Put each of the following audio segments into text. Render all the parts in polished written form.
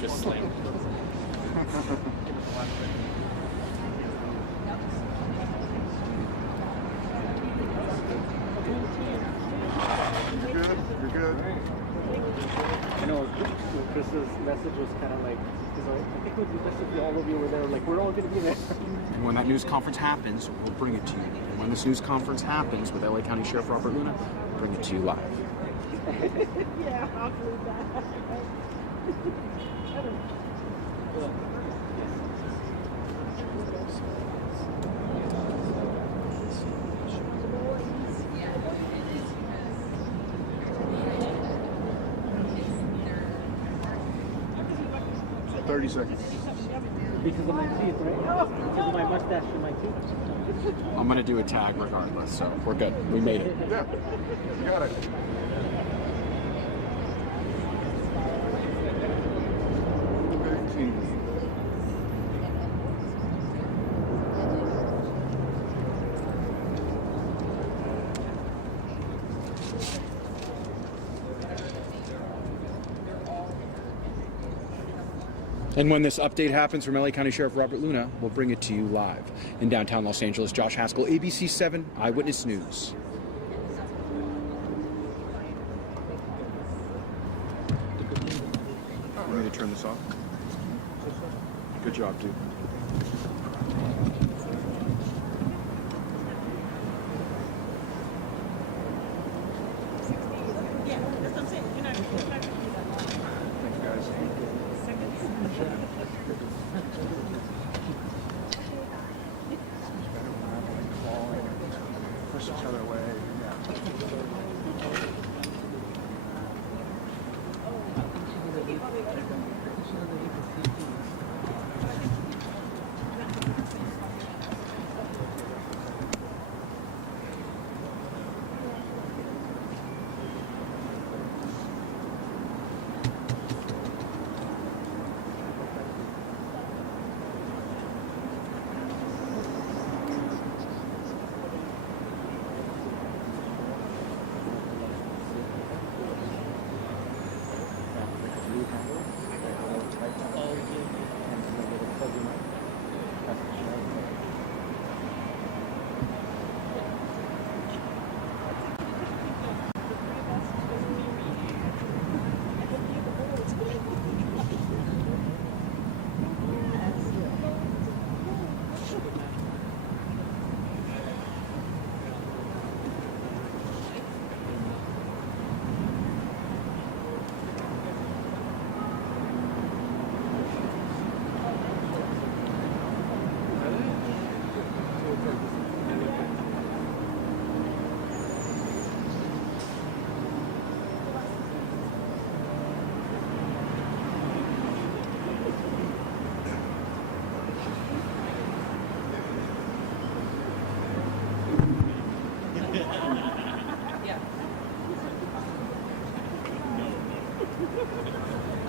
Just sling. You're good. I know Chris's message was kind of like, I think it would be best if all of you were there. Like, we're all going to be there. And when that news conference happens, we'll bring it to you. And when this news conference happens with LA County Sheriff Robert Luna, we'll bring it to you live. Yeah, I'll believe that. So 30 seconds. Because of my teeth, right? Because of my mustache and my teeth. I'm going to do a tag regardless, so we're good. We made it. Yeah, you got it. And when this update happens from LA County Sheriff Robert Luna, we'll bring it to you live. In downtown Los Angeles, Josh Haskell, ABC 7 Eyewitness News. Want me to turn this off? Good job, dude. Yeah, that's what I'm saying. You're not going to do that. Thanks, guys. Push each other away.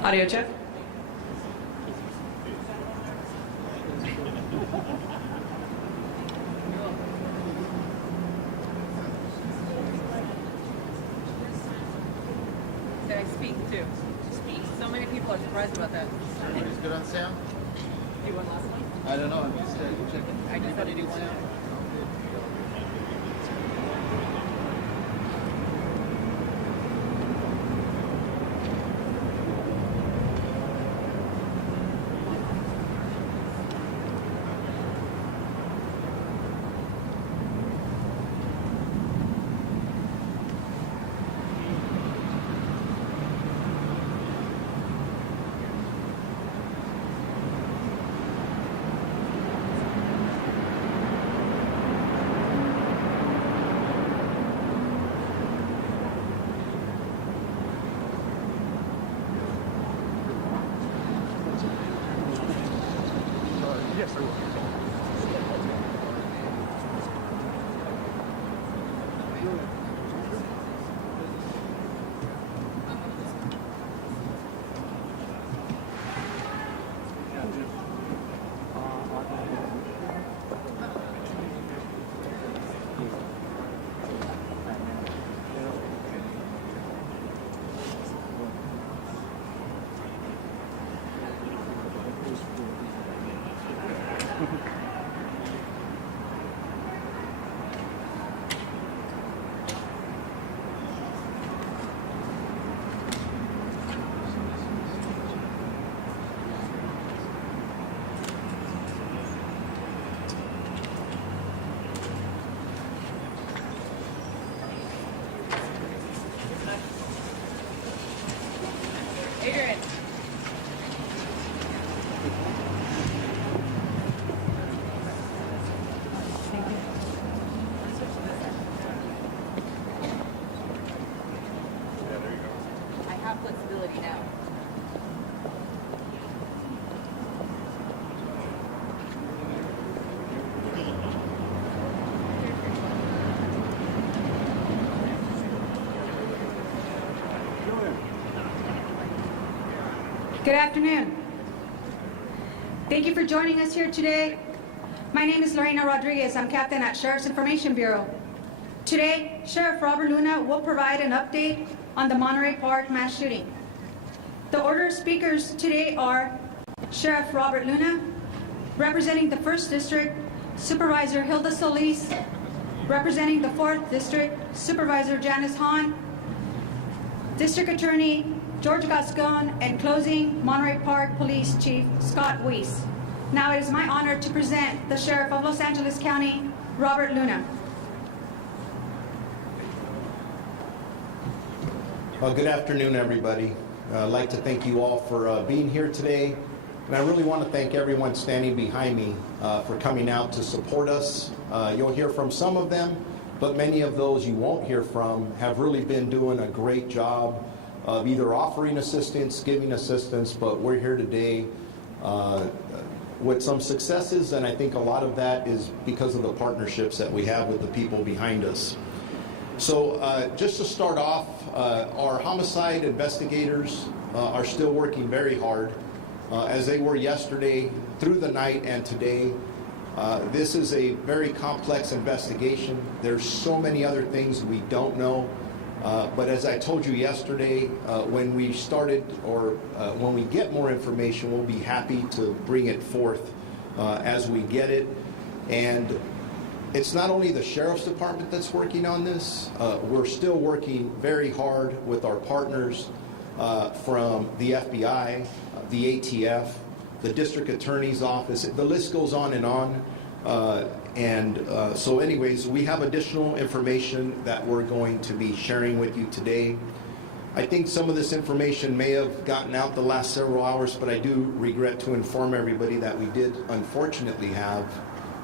Audio check. Did I speak too? Speak. So many people are surprised about that. Everybody's good on sound? Do you want last one? I don't know. I'm just checking. I just had to do one now. Yes, I will. Good afternoon. Thank you for joining us here today. My name is Lorena Rodriguez. I'm captain at Sheriff's Information Bureau. Today, Sheriff Robert Luna will provide an update on the Monterey Park mass shooting. The order of speakers today are Sheriff Robert Luna, representing the 1st District, Supervisor Hilda Solis, representing the 4th District, Supervisor Janice Hahn, District Attorney George Gascon, and closing, Monterey Park Police Chief Scott Weiss. Now it is my honor to present the Sheriff of Los Angeles County, Robert Luna. Well, good afternoon, everybody. I'd like to thank you all for being here today. And I really want to thank everyone standing behind me for coming out to support us. You'll hear from some of them, but many of those you won't hear from have really been doing a great job of either offering assistance, giving assistance, but we're here today with some successes, and I think a lot of that is because of the partnerships that we have with the people behind us. So just to start off, our homicide investigators are still working very hard, as they were yesterday, through the night, and today. This is a very complex investigation. There's so many other things we don't know. But as I told you yesterday, when we started, or when we get more information, we'll be happy to bring it forth as we get it. And it's not only the Sheriff's Department that's working on this. We're still working very hard with our partners from the FBI, the ATF, the District Attorney's Office. The list goes on and on. So anyways, we have additional information that we're going to be sharing with you today. I think some of this information may have gotten out the last several hours, but I do regret to inform everybody that we did unfortunately have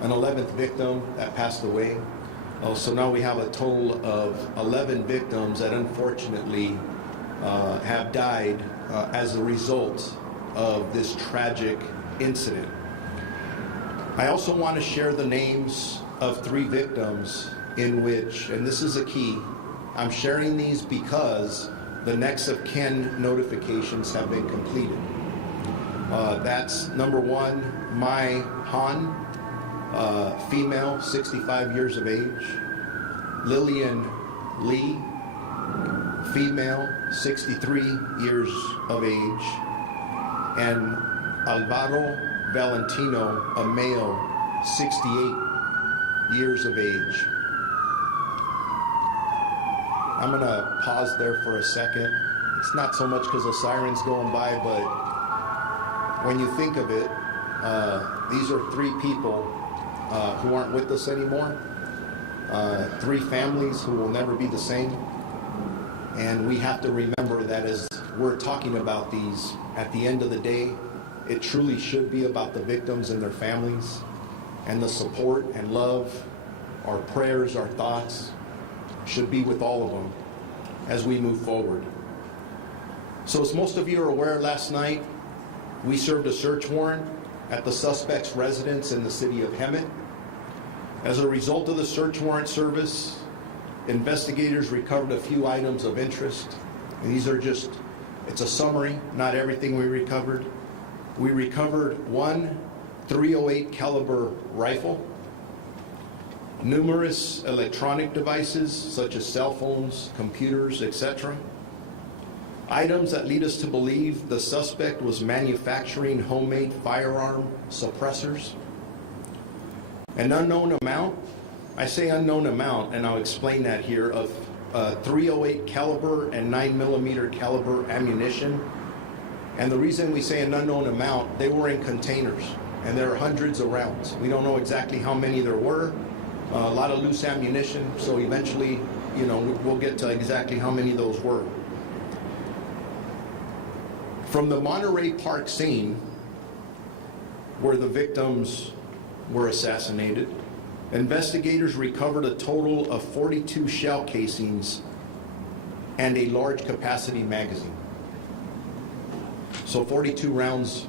an 11th victim that passed away. So now we have a total of 11 victims that unfortunately have died as a result of this tragic incident. I also want to share the names of 3 victims in which, and this is a key, I'm sharing these because the next of kin notifications have been completed. That's number 1, Mai Han, female, 65 years of age. Lillian Lee, female, 63 years of age. And Alvaro Valentino, a male, 68 years of age. I'm going to pause there for a second. It's not so much because the siren's going by, but when you think of it, these are 3 people who aren't with us anymore. 3 families who will never be the same. And we have to remember that as we're talking about these, at the end of the day, it truly should be about the victims and their families, and the support and love, our prayers, our thoughts should be with all of them as we move forward. So as most of you are aware, last night we served a search warrant at the suspect's residence in the city of Hemet. As a result of the search warrant service, investigators recovered a few items of interest. And these are just, it's a summary, not everything we recovered. We recovered 1 .308 caliber rifle, numerous electronic devices such as cell phones, computers, etc. Items that lead us to believe the suspect was manufacturing homemade firearm suppressors. An unknown amount, I say unknown amount, and I'll explain that here, of .308 caliber and 9mm caliber ammunition. And the reason we say an unknown amount, they were in containers, and there are hundreds of rounds. We don't know exactly how many there were. A lot of loose ammunition, so eventually, we'll get to exactly how many those were. From the Monterey Park scene, where the victims were assassinated, investigators recovered a total of 42 shell casings and a large capacity magazine. So 42 rounds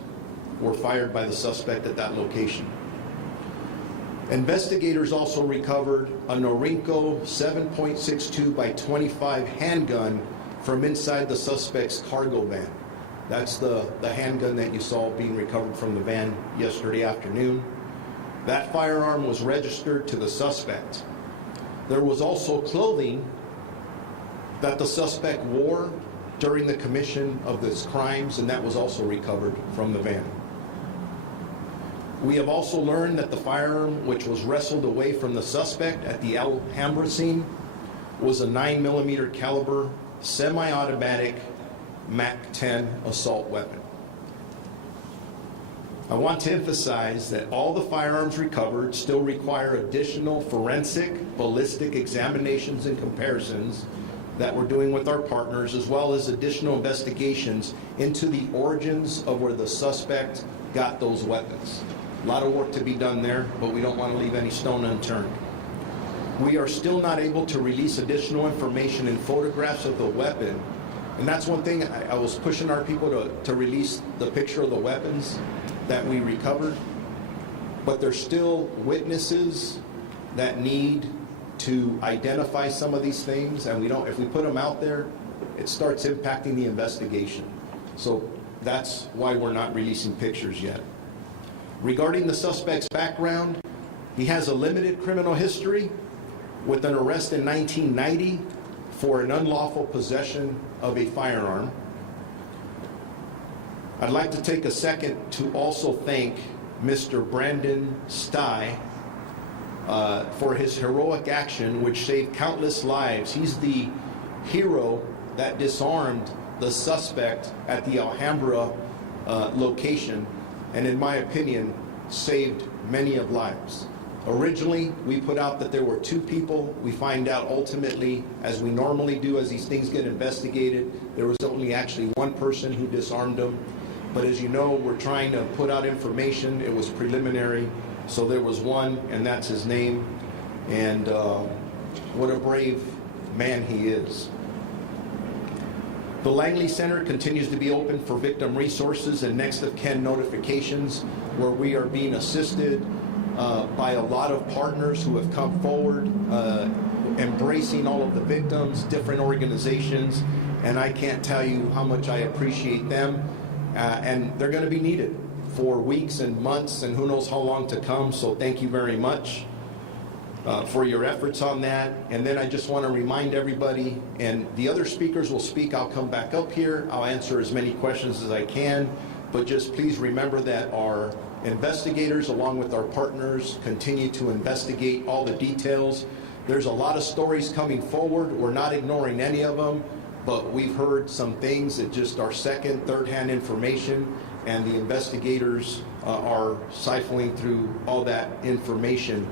were fired by the suspect at that location. Investigators also recovered a Norinco 7.62 by 25 handgun from inside the suspect's cargo van. That's the handgun that you saw being recovered from the van yesterday afternoon. That firearm was registered to the suspect. There was also clothing that the suspect wore during the commission of these crimes, and that was also recovered from the van. We have also learned that the firearm, which was wrestled away from the suspect at the Alhambra scene, was a 9mm caliber semi-automatic MAC-10 assault weapon. I want to emphasize that all the firearms recovered still require additional forensic, ballistic examinations and comparisons that we're doing with our partners, as well as additional investigations into the origins of where the suspect got those weapons. A lot of work to be done there, but we don't want to leave any stone unturned. We are still not able to release additional information and photographs of the weapon. And that's one thing I was pushing our people to release the picture of the weapons that we recovered. But there's still witnesses that need to identify some of these things, and if we put them out there, it starts impacting the investigation. So that's why we're not releasing pictures yet. Regarding the suspect's background, he has a limited criminal history with an arrest in 1990 for an unlawful possession of a firearm. I'd like to take a second to also thank Mr. Brandon Stye for his heroic action, which saved countless lives. He's the hero that disarmed the suspect at the Alhambra location, and in my opinion, saved many of lives. Originally, we put out that there were 2 people. We find out ultimately, as we normally do as these things get investigated, there was only actually 1 person who disarmed them. But as you know, we're trying to put out information. It was preliminary. So there was 1, and that's his name. And what a brave man he is. The Langley Center continues to be open for victim resources and next of kin notifications, where we are being assisted by a lot of partners who have come forward, embracing all of the victims, different organizations, and I can't tell you how much I appreciate them. And they're going to be needed for weeks and months and who knows how long to come, so thank you very much for your efforts on that. And then I just want to remind everybody, and the other speakers will speak, I'll come back up here, I'll answer as many questions as I can, but just please remember that our investigators, along with our partners, continue to investigate all the details. There's a lot of stories coming forward. We're not ignoring any of them, but we've heard some things that just are second, third-hand information, and the investigators are siphoning through all that information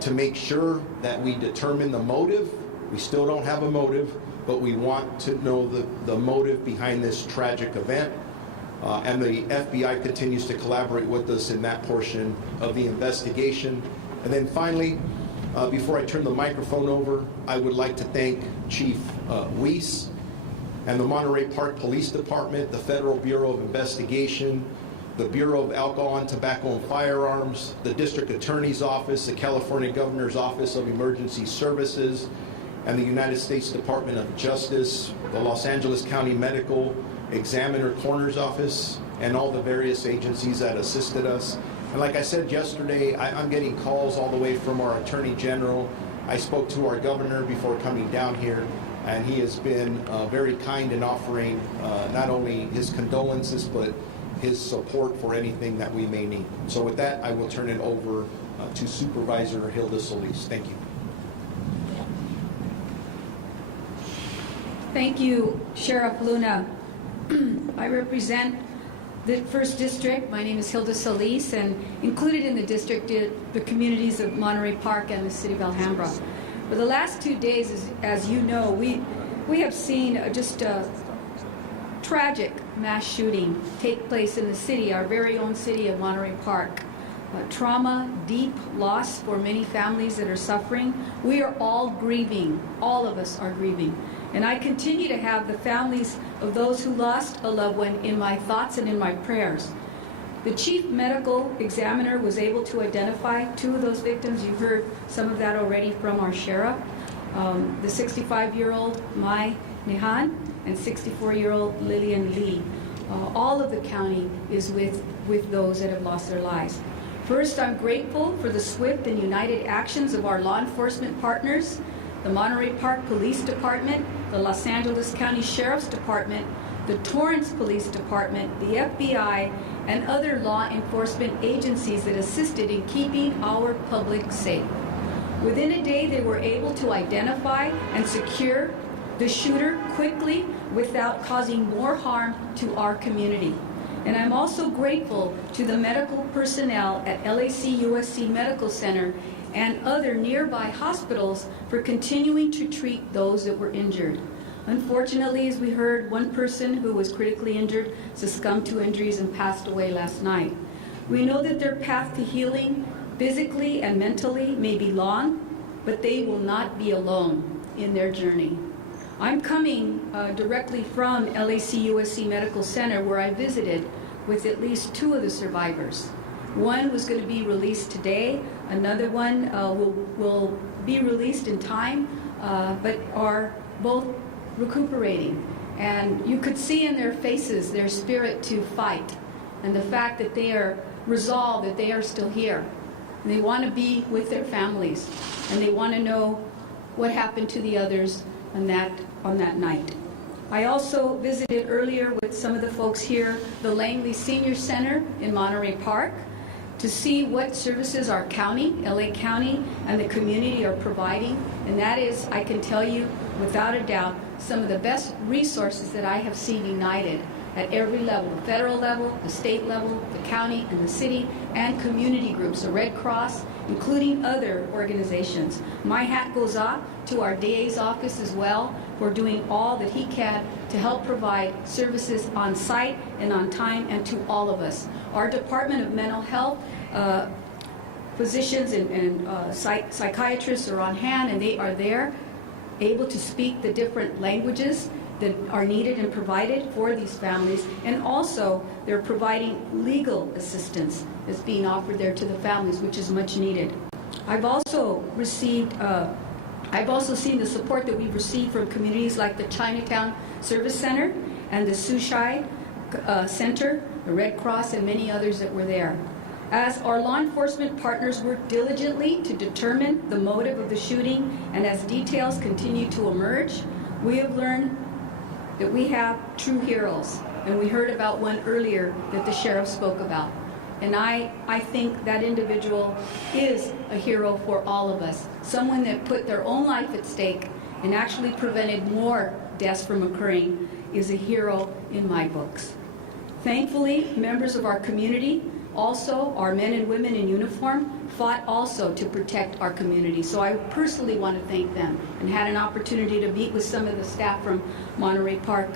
to make sure that we determine the motive. We still don't have a motive, but we want to know the motive behind this tragic event. And the FBI continues to collaborate with us in that portion of the investigation. And then finally, before I turn the microphone over, I would like to thank Chief Weiss and the Monterey Park Police Department, the Federal Bureau of Investigation, the Bureau of Alcohol and Tobacco and Firearms, the District Attorney's Office, the California Governor's Office of Emergency Services, and the United States Department of Justice, the Los Angeles County Medical Examiner Coroner's Office, and all the various agencies that assisted us. And like I said yesterday, I'm getting calls all the way from our Attorney General. I spoke to our governor before coming down here, and he has been very kind in offering not only his condolences, but his support for anything that we may need. So with that, I will turn it over to Supervisor Solis. Thank you. Thank you, Sheriff Luna. I represent the 1st District. My name is Hilda Solis, and included in the district are the communities of Monterey Park and the city of Alhambra. For the last 2 days, as you know, we have seen just a tragic mass shooting take place in the city, our very own city of Monterey Park. Trauma, deep loss for many families that are suffering. We are all grieving. All of us are grieving. And I continue to have the families of those who lost a loved one in my thoughts and in my prayers. The chief medical examiner was able to identify 2 of those victims. You heard some of that already from our sheriff. The 65-year-old Mai Nehan and 64-year-old Lillian Lee. all of the county is with those that have lost their lives. First, I'm grateful for the swift and united actions of our law enforcement partners, the Monterey Park Police Department, the Los Angeles County Sheriff's Department, the Torrance Police Department, the FBI, and other law enforcement agencies that assisted in keeping our public safe. Within a day, they were able to identify and secure the shooter quickly without causing more harm to our community. And I'm also grateful to the medical personnel at LAC USC Medical Center and other nearby hospitals for continuing to treat those that were injured. Unfortunately, as we heard, one person who was critically injured succumbed to injuries and passed away last night. We know that their path to healing physically and mentally may be long, but they will not be alone in their journey. I'm coming directly from LAC USC Medical Center, where I visited with at least 2 of the survivors. One was going to be released today. Another one will be released in time, but are both recuperating. And you could see in their faces their spirit to fight and the fact that they are resolved that they are still here. And they want to be with their families, and they want to know what happened to the others on that night. I also visited earlier with some of the folks here, the Langley Senior Center in Monterey Park, to see what services our county, LA County, and the community are providing. And that is, I can tell you, without a doubt, some of the best resources that I have seen united at every level, the federal level, the state level, the county and the city, and community groups, the Red Cross, including other organizations. My hat goes off to our DA's office as well for doing all that he can to help provide services on site and on time, and to all of us. Our Department of Mental Health, physicians and psychiatrists are on hand, and they are there, able to speak the different languages that are needed and provided for these families, and also they're providing legal assistance that's being offered there to the families, which is much needed. I've also seen the support that we've received from communities like the Chinatown Service Center and the Sushai Center, the Red Cross, and many others that were there. As our law enforcement partners work diligently to determine the motive of the shooting, and as details continue to emerge, we have learned that we have true heroes. And we heard about one earlier that the sheriff spoke about. And I think that individual is a hero for all of us. Someone that put their own life at stake and actually prevented more deaths from occurring is a hero in my books. Thankfully, members of our community, also our men and women in uniform, fought also to protect our community. So I personally want to thank them, and had an opportunity to meet with some of the staff from Monterey Park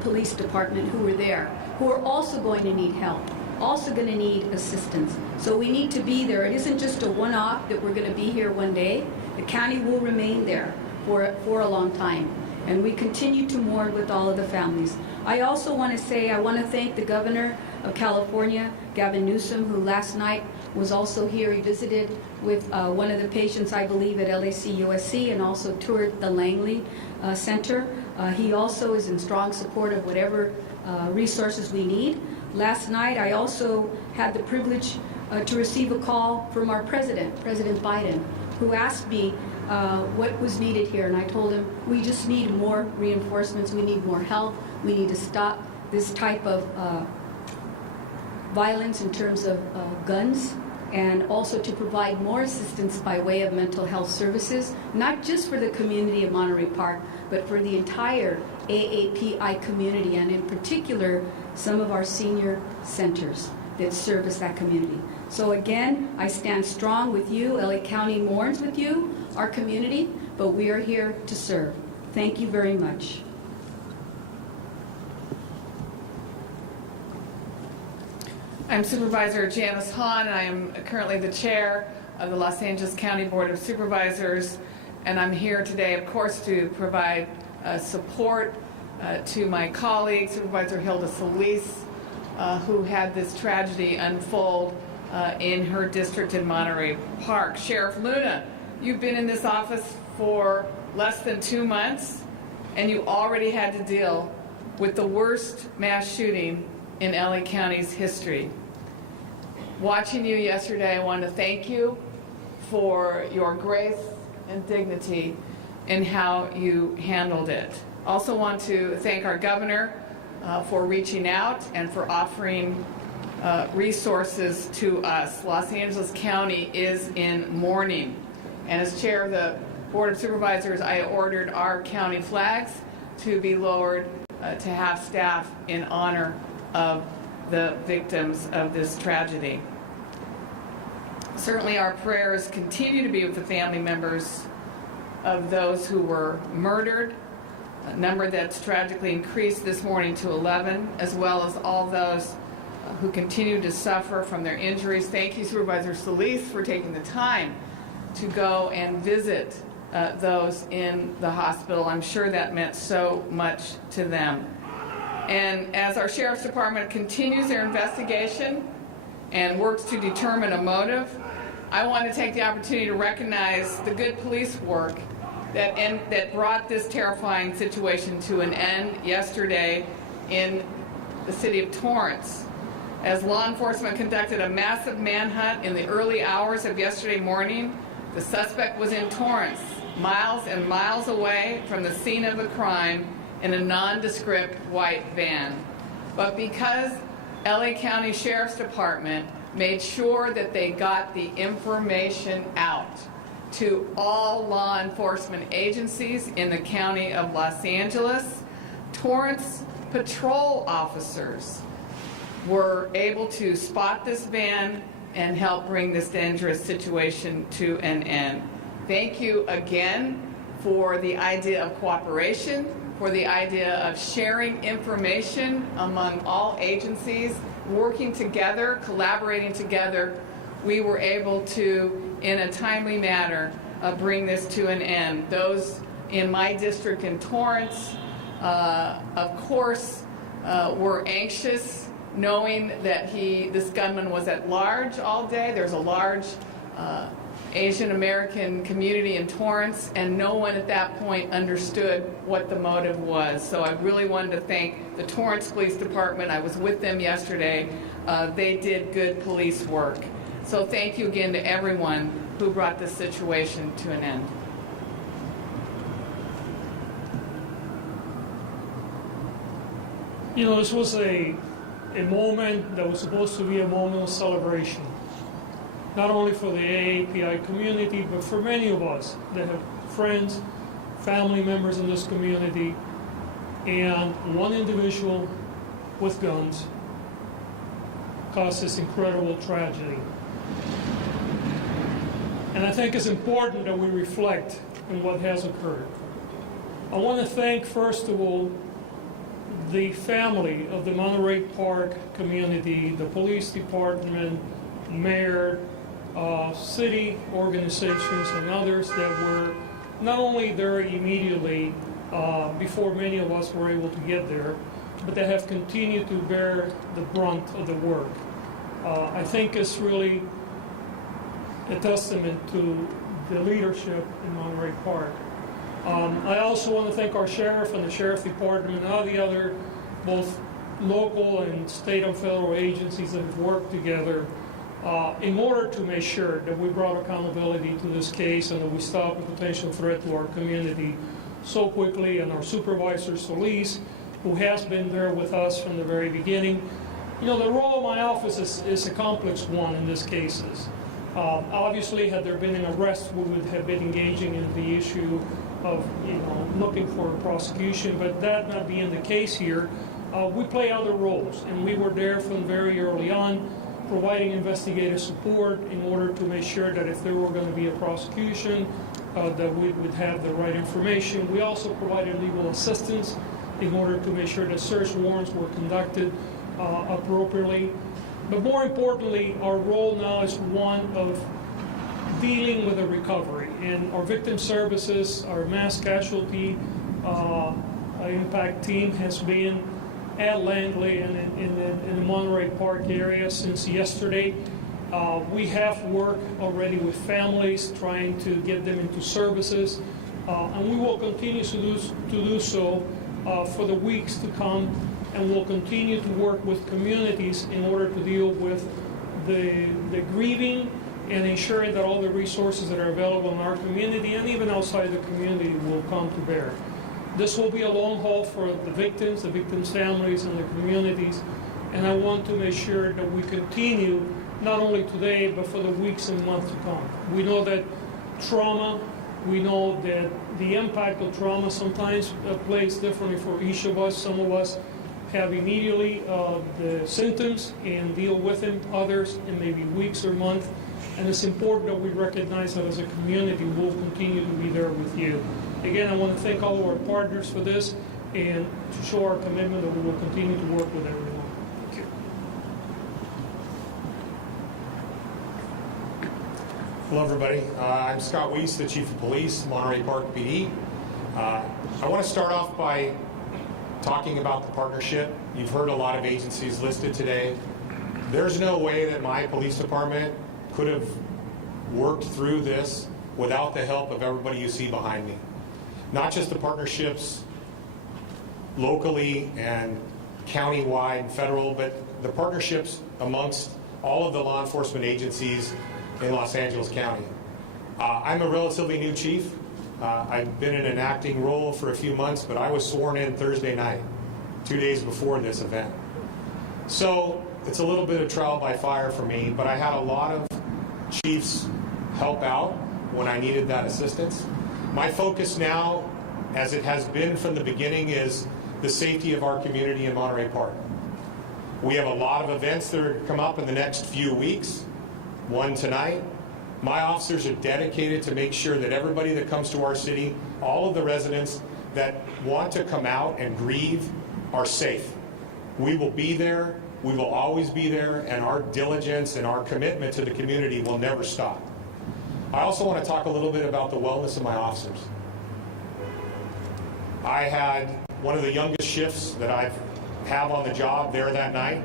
Police Department who were there, who are also going to need help, also going to need assistance. So we need to be there. It isn't just a one-off that we're going to be here one day. The county will remain there for a long time, and we continue to mourn with all of the families. I also want to say I want to thank the Governor of California, Gavin Newsom, who last night was also here. He visited with one of the patients, I believe, at LAC USC, and also toured the Langley Center. He also is in strong support of whatever resources we need. Last night, I also had the privilege to receive a call from our president, President Biden, who asked me what was needed here. And I told him, we just need more reinforcements, we need more help, we need to stop this type of violence in terms of guns, and also to provide more assistance by way of mental health services, not just for the community of Monterey Park, but for the entire AAPI community, and in particular, some of our senior centers that service that community. So again, I stand strong with you. LA County mourns with you, our community, but we are here to serve. Thank you very much. I'm Supervisor Janice Hahn, and I am currently the chair of the Los Angeles County Board of Supervisors, and I'm here today, of course, to provide support to my colleague, Supervisor Solis, who had this tragedy unfold in her district in Monterey Park. Sheriff Luna, you've been in this office for less than 2 months, and you already had to deal with the worst mass shooting in LA County's history. Watching you yesterday, I want to thank you for your grace and dignity in how you handled it. Also want to thank our governor for reaching out and for offering resources to us. Los Angeles County is in mourning, and as chair of the Board of Supervisors, I ordered our county flags to be lowered to have staff in honor of the victims of this tragedy. Certainly our prayers continue to be with the family members of those who were murdered, a number that's tragically increased this morning to 11, as well as all those who continue to suffer from their injuries. Thank you, Supervisor Solis, for taking the time to go and visit those in the hospital. I'm sure that meant so much to them. And as our Sheriff's Department continues their investigation and works to determine a motive, I want to take the opportunity to recognize the good police work that brought this terrifying situation to an end yesterday in the city of Torrance. As law enforcement conducted a massive manhunt in the early hours of yesterday morning, the suspect was in Torrance, miles and miles away from the scene of the crime in a nondescript white van. But because LA County Sheriff's Department made sure that they got the information out to all law enforcement agencies in the county of Los Angeles, Torrance patrol officers were able to spot this van and help bring this dangerous situation to an end. Thank you again for the idea of cooperation, for the idea of sharing information among all agencies, working together, collaborating together. We were able to, in a timely manner, bring this to an end. Those in my district in Torrance, of course, were anxious knowing that this gunman was at large all day. There's a large Asian American community in Torrance, and no one at that point understood what the motive was. So I really wanted to thank the Torrance Police Department. I was with them yesterday. They did good police work. So thank you again to everyone who brought this situation to an end. You know, this was a moment that was supposed to be a moment of celebration, not only for the AAPI community, but for many of us that have friends, family members in this community, and one individual with guns caused this incredible tragedy. And I think it's important that we reflect on what has occurred. I want to thank, first of all, the family of the Monterey Park community, the police department, mayor, city organizations, and others that were not only there immediately before many of us were able to get there, but that have continued to bear the brunt of the work. I think it's really a testament to the leadership in Monterey Park. I also want to thank our sheriff and the sheriff's department and all the other both local and state and federal agencies that have worked together in order to make sure that we brought accountability to this case and that we stopped a potential threat to our community so quickly, and our Supervisor Solis, who has been there with us from the very beginning. You know, the role of my office is a complex one in these cases. Obviously, had there been an arrest, we would have been engaging in the issue of, looking for a prosecution, but that not being the case here, we play other roles, and we were there from very early on, providing investigative support in order to make sure that if there were going to be a prosecution, that we would have the right information. We also provided legal assistance in order to make sure that search warrants were conducted appropriately. But more importantly, our role now is one of dealing with the recovery. And our victim services, our mass casualty impact team has been at Langley and in the Monterey Park area since yesterday. We have worked already with families trying to get them into services, and we will continue to do so for the weeks to come, and we'll continue to work with communities in order to deal with the grieving and ensuring that all the resources that are available in our community and even outside the community will come to bear. This will be a long haul for the victims' families, and the communities, and I want to make sure that we continue not only today but for the weeks and months to come. We know that trauma, we know that the impact of trauma sometimes plays differently for each of us. Some of us have immediately the symptoms and deal with them, others in maybe weeks or months. And it's important that we recognize that as a community we'll continue to be there with you. Again, I want to thank all of our partners for this and to show our commitment that we will continue to work with everyone. Thank you. Hello, everybody. I'm Scott Weiss, the Chief of Police, Monterey Park PD. I want to start off by talking about the partnership. You've heard a lot of agencies listed today. There's no way that my police department could have worked through this without the help of everybody you see behind me. Not just the partnerships locally and county-wide and federal, but the partnerships amongst all of the law enforcement agencies in Los Angeles County. I'm a relatively new chief. I've been in an acting role for a few months, but I was sworn in Thursday night, 2 days before this event. So it's a little bit of trial by fire for me, but I had a lot of chiefs help out when I needed that assistance. My focus now, as it has been from the beginning, is the safety of our community in Monterey Park. We have a lot of events that are come up in the next few weeks, one tonight. My officers are dedicated to make sure that everybody that comes to our city, all of the residents that want to come out and grieve, are safe. We will be there. We will always be there, and our diligence and our commitment to the community will never stop. I also want to talk a little bit about the wellness of my officers. I had one of the youngest shifts that I have on the job there that night.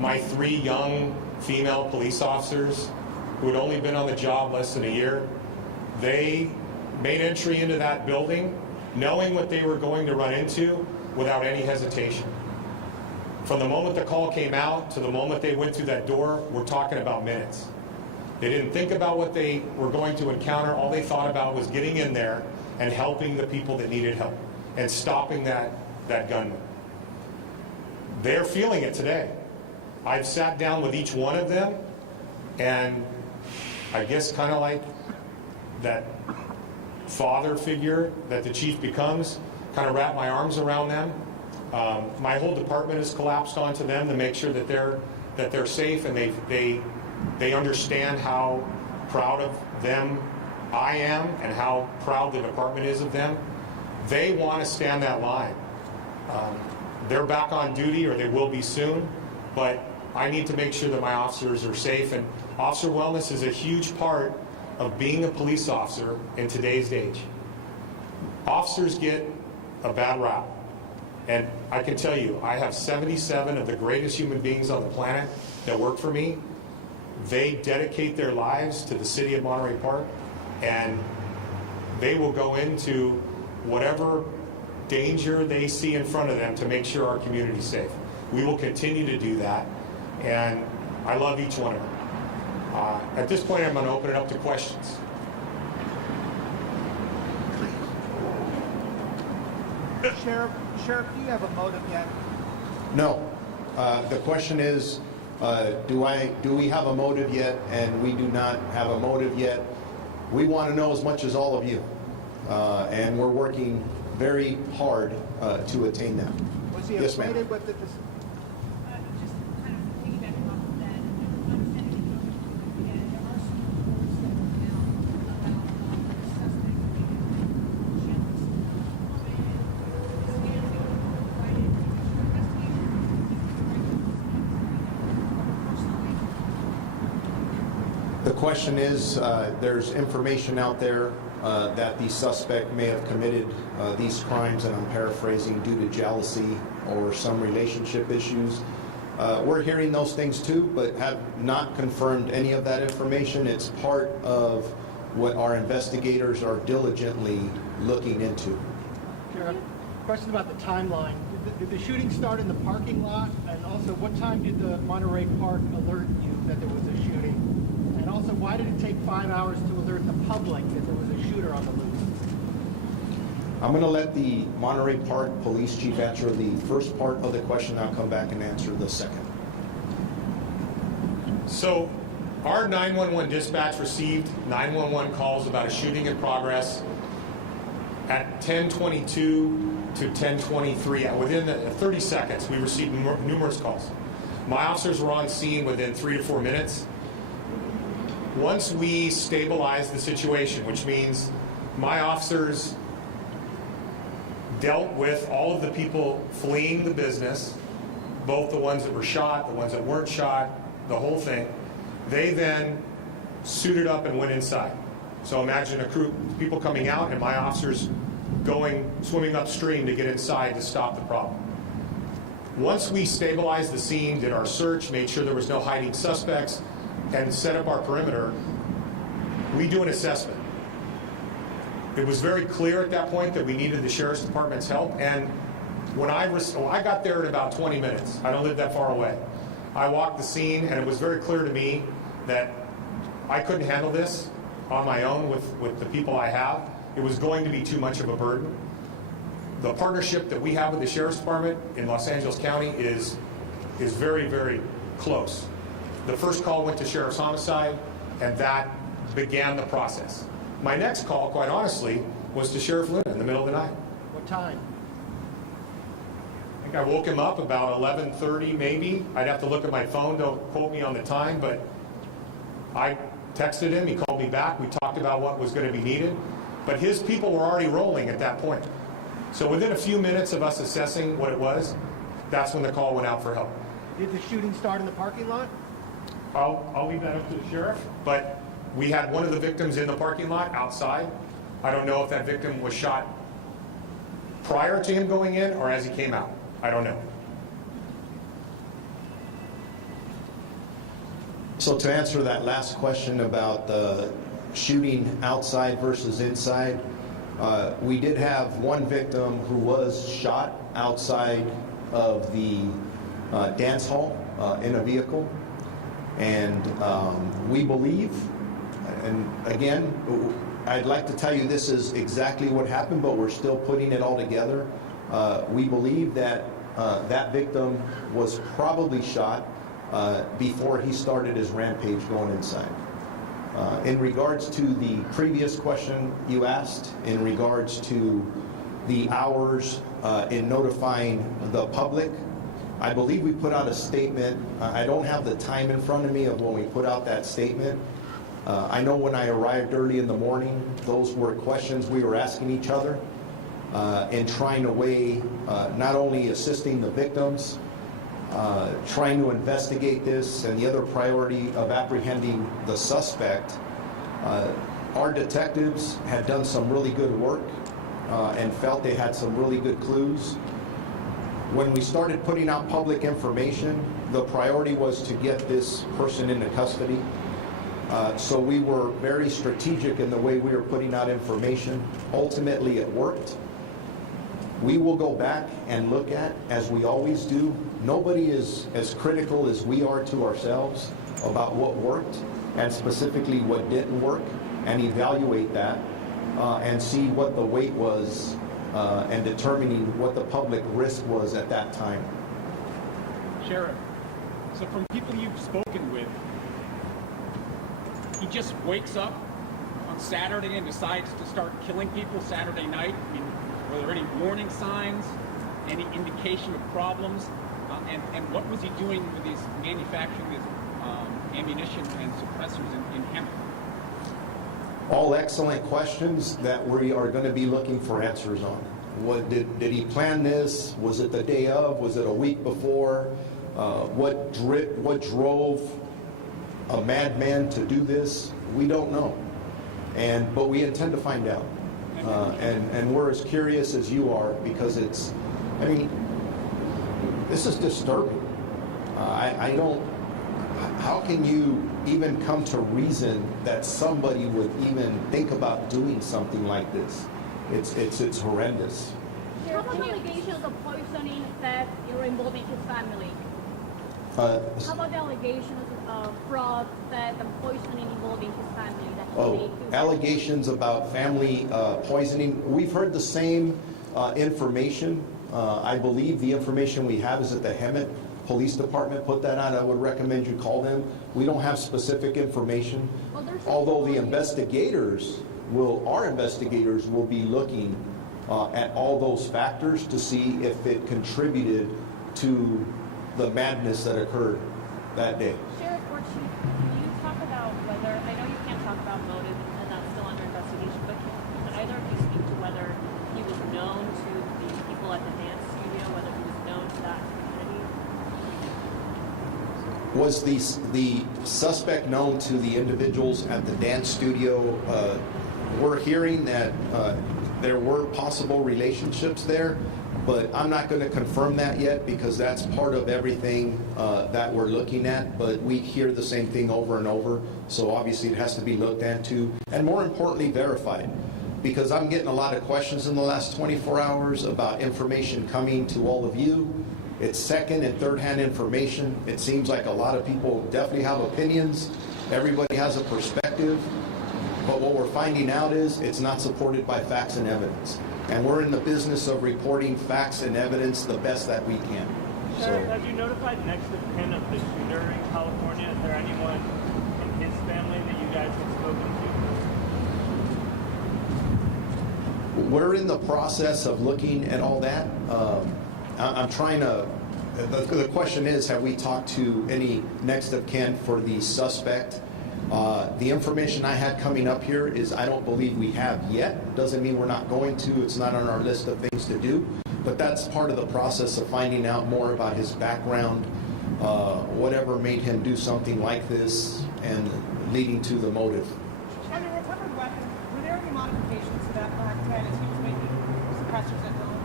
My 3 young female police officers who had only been on the job less than a year, they made entry into that building knowing what they were going to run into without any hesitation. From the moment the call came out to the moment they went through that door, we're talking about minutes. They didn't think about what they were going to encounter. All they thought about was getting in there and helping the people that needed help and stopping that gunman. They're feeling it today. I've sat down with each one of them, and I guess kind of like that father figure that the chief becomes, kind of wrap my arms around them. My whole department has collapsed onto them to make sure that they're safe, and they understand how proud of them I am and how proud the department is of them. They want to stand that line. They're back on duty, or they will be soon, but I need to make sure that my officers are safe, and officer wellness is a huge part of being a police officer in today's age. Officers get a bad rap. And I can tell you, I have 77 of the greatest human beings on the planet that work for me. They dedicate their lives to the city of Monterey Park, and they will go into whatever danger they see in front of them to make sure our community is safe. We will continue to do that, and I love each one of them. At this point, I'm going to open it up to questions. Sheriff, do you have a motive yet? No. The question is, do we have a motive yet? And we do not have a motive yet. We want to know as much as all of you. And we're working very hard to attain that. Was he Yes, ma'am. acquainted with the... Just kind of piggybacking off of that, understanding and there are some reports that were out about the suspect being jealous of the woman. Is he invited to investigation? The question is, there's information out there that the suspect may have committed these crimes, and I'm paraphrasing, due to jealousy or some relationship issues. We're hearing those things too, but have not confirmed any of that information. It's part of what our investigators are diligently looking into. Sheriff, Question about the timeline. Did the shooting start in the parking lot? And also, what time did the Monterey Park alert you that there was a shooting? And also, why did it take 5 hours to alert the public that there was a shooter on the loose? I'm going to let the Monterey Park Police Chief answer the first part of the question. I'll come back and answer the second. So our 911 dispatch received 911 calls about a shooting in progress at 10:22 to 10:23. Within the 30 seconds, we received numerous calls. My officers were on scene within 3 to 4 minutes. Once we stabilized the situation, which means my officers dealt with all of the people fleeing the business, both the ones that were shot, the ones that weren't shot, the whole thing. They then suited up and went inside. So imagine a crew of people coming out and my officers swimming upstream to get inside to stop the problem. Once we stabilized the scene, did our search, made sure there was no hiding suspects, and set up our perimeter, we do an assessment. It was very clear at that point that we needed the Sheriff's Department's help, and when I got there in about 20 minutes. I don't live that far away. I walked the scene, and it was very clear to me that I couldn't handle this on my own with the people I have. It was going to be too much of a burden. The partnership that we have with the Sheriff's Department in Los Angeles County is very, very close. The first call went to Sheriff's Homicide, and that began the process. My next call, quite honestly, was to Sheriff Luna in the middle of the night. What time? I think I woke him up about 11:30 maybe. I'd have to look at my phone, don't quote me on the time, but I texted him, he called me back, we talked about what was going to be needed, but his people were already rolling at that point. So within a few minutes of us assessing what it was, that's when the call went out for help. Did the shooting start in the parking lot? I'll leave that up to the sheriff, but we had one of the victims in the parking lot outside. I don't know if that victim was shot prior to him going in or as he came out. I don't know. So to answer that last question about the shooting outside versus inside, we did have one victim who was shot outside of the dance hall in a vehicle. And we believe, and again, I'd like to tell you this is exactly what happened, but we're still putting it all together. We believe that that victim was probably shot before he started his rampage going inside. In regards to the previous question you asked, in regards to the hours in notifying the public, I believe we put out a statement. I don't have the time in front of me of when we put out that statement. I know when I arrived early in the morning, those were questions we were asking each other and trying to weigh not only assisting the victims, trying to investigate this, and the other priority of apprehending the suspect. Our detectives had done some really good work and felt they had some really good clues. When we started putting out public information, the priority was to get this person into custody. So we were very strategic in the way we were putting out information. Ultimately, it worked. We will go back and look at, as we always do. Nobody is as critical as we are to ourselves about what worked and specifically what didn't work, and evaluate that and see what the weight was and determining what the public risk was at that time. Sheriff, so from people you've spoken with, he just wakes up on Saturday and decides to start killing people Saturday night? I mean, were there any warning signs, any indication of problems? And what was he doing with these manufacturing this ammunition and suppressors in Hampton? All excellent questions that we are going to be looking for answers on. What did he plan this? Was it the day of? Was it a week before? What drove a madman to do this? We don't know, but we intend to find out. And we're as curious as you are, because it's, I mean, this is disturbing. I don't, how can you even come to reason that somebody would even think about doing something like this? It's horrendous. How about allegations of poisoning that you're involving his family? How about the allegations of fraud, theft, and poisoning involving his family? That he made to Allegations about family poisoning. We've heard the same information. I believe the information we have is that the Hemet Police Department put that out. I would recommend you call them. We don't have specific information. Well, there's Although the our investigators will be looking at all those factors to see if it contributed to the madness that occurred that day. Sheriff or Chief, can you talk about whether, I know you can't talk about motive and that's still under investigation, but can either of you speak to whether he was known to the people at the dance studio, whether he was known to that community? Was the suspect known to the individuals at the dance studio? We're hearing that there were possible relationships there, but I'm not going to confirm that yet because that's part of everything that we're looking at. But we hear the same thing over and over, so obviously it has to be looked into and more importantly verified, because I'm getting a lot of questions in the last 24 hours about information coming to all of you. It's second and third hand information. It seems like a lot of people definitely have opinions. Everybody has a perspective. But what we're finding out is it's not supported by facts and evidence. And we're in the business of reporting facts and evidence the best that we can. Sheriff, have you notified next of kin of the shooter in California? Is there anyone in his family that you guys have spoken to? We're in the process of looking at all that. I'm trying to, the question is, have we talked to any next of kin for the suspect? The information I had coming up here is I don't believe we have yet. Doesn't mean we're not going to. It's not on our list of things to do. But that's part of the process of finding out more about his background, whatever made him do something like this, and leading to the motive. On the recovered weapon, were there any modifications to that Mark 10 as he was making suppressors at home?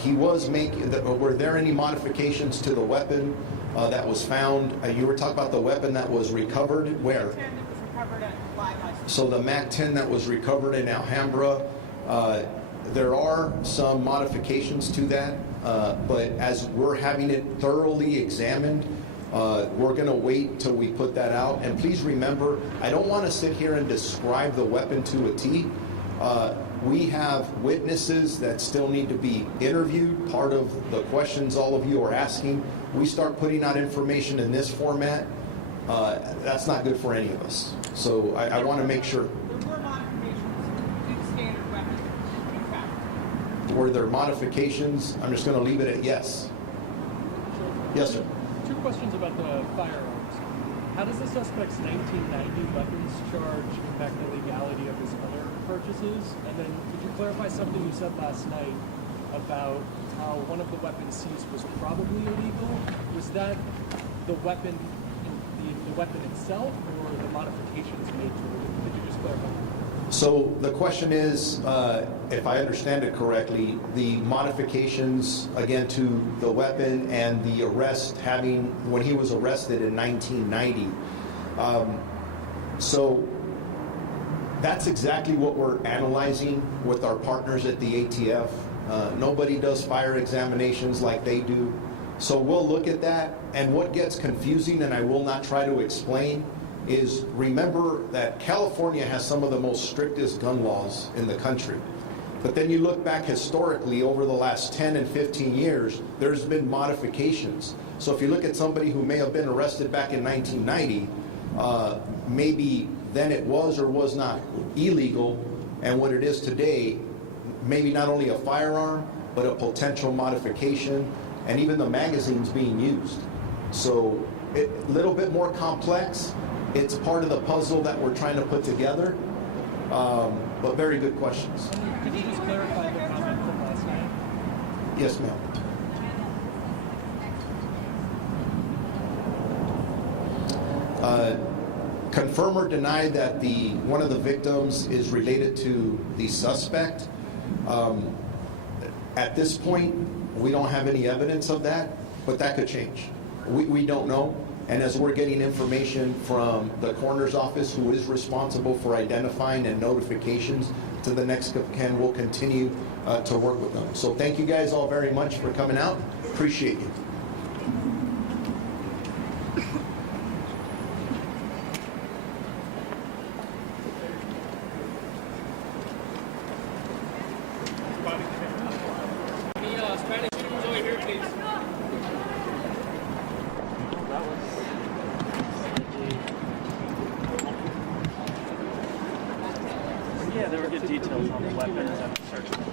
He was making, were there any modifications to the weapon that was found? You were talking about the weapon that was recovered where? The 10 that was recovered at Live High School. So the MAC-10 that was recovered in Alhambra, there are some modifications to that, but as we're having it thoroughly examined, we're going to wait till we put that out. And please remember, I don't want to sit here and describe the weapon to a T. We have witnesses that still need to be interviewed. Part of the questions all of you are asking, we start putting out information in this format, that's not good for any of us. So I want to make sure. There were modifications to the standard weapon in fact. Were there modifications? I'm just going to leave it at yes. Yes, sir. Two questions about the firearms. How does the suspect's 1990 weapons charge impact the legality of his other purchases? And then could you clarify something you said last night about how one of the weapons seized was probably illegal? Was that the weapon, the weapon itself, or the modifications made to it? Could you just clarify? So the question is, if I understand it correctly, the modifications, again, to the weapon and the arrest having, when he was arrested in 1990. So that's exactly what we're analyzing with our partners at the ATF. Nobody does fire examinations like they do. So we'll look at that, and what gets confusing, and I will not try to explain, is remember that California has some of the most strictest gun laws in the country. But then you look back historically over the last 10 and 15 years, there's been modifications. So if you look at somebody who may have been arrested back in 1990, maybe then it was or was not illegal, and what it is today, maybe not only a firearm, but a potential modification, and even the magazines being used. So a little bit more complex. It's part of the puzzle that we're trying to put together, but very good questions. Could you just clarify the comment from last night? Yes, ma'am. Confirm or deny that one of the victims is related to the suspect. At this point, we don't have any evidence of that, but that could change. We don't know. And as we're getting information from the coroner's office, who is responsible for identifying and notifications, to the next of kin, we'll continue to work with them. So thank you guys all very much for coming out. Appreciate you. Yeah, there were good details on the weapons and the search.